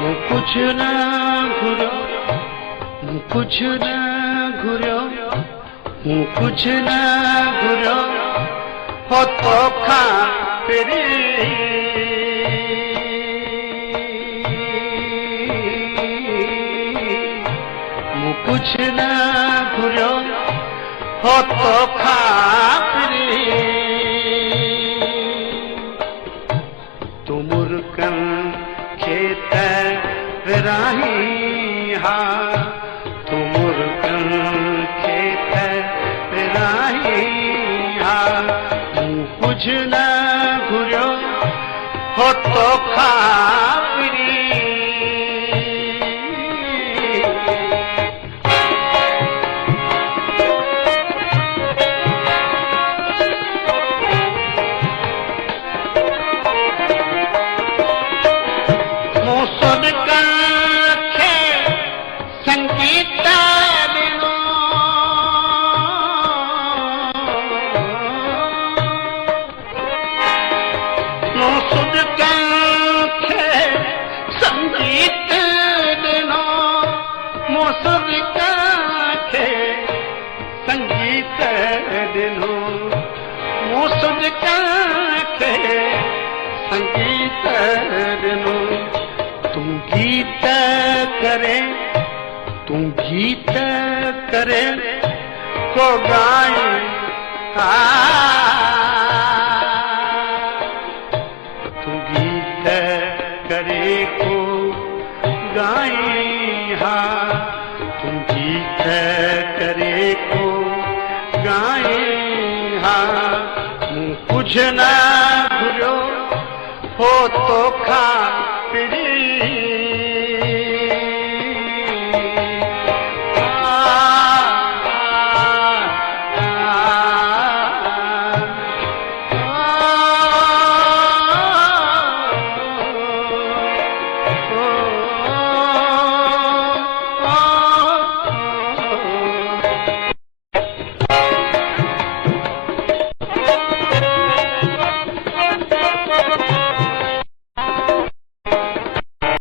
कुछ न घुरो, कुछ न घुरो, कुछ न घुरो, हो तो खा फिरी कुछ न घुरो, हो तो खा फिरी तुमुरकन खेत राही हा, तुमुरकन खेत राही हा, कुछ न घुरो, हो तो खा फिरी संगीत दिनो सुध कंखे संगीत दिनो सुध कंखे संगीत दिनो सुध कंखे संगीत दिनो तुम गीत करे, तुम गीत करे को गाए तुम गीत करे को गाए हा, तुम गीत करे को गाए हा, कुछ न घुरो, हो तो खा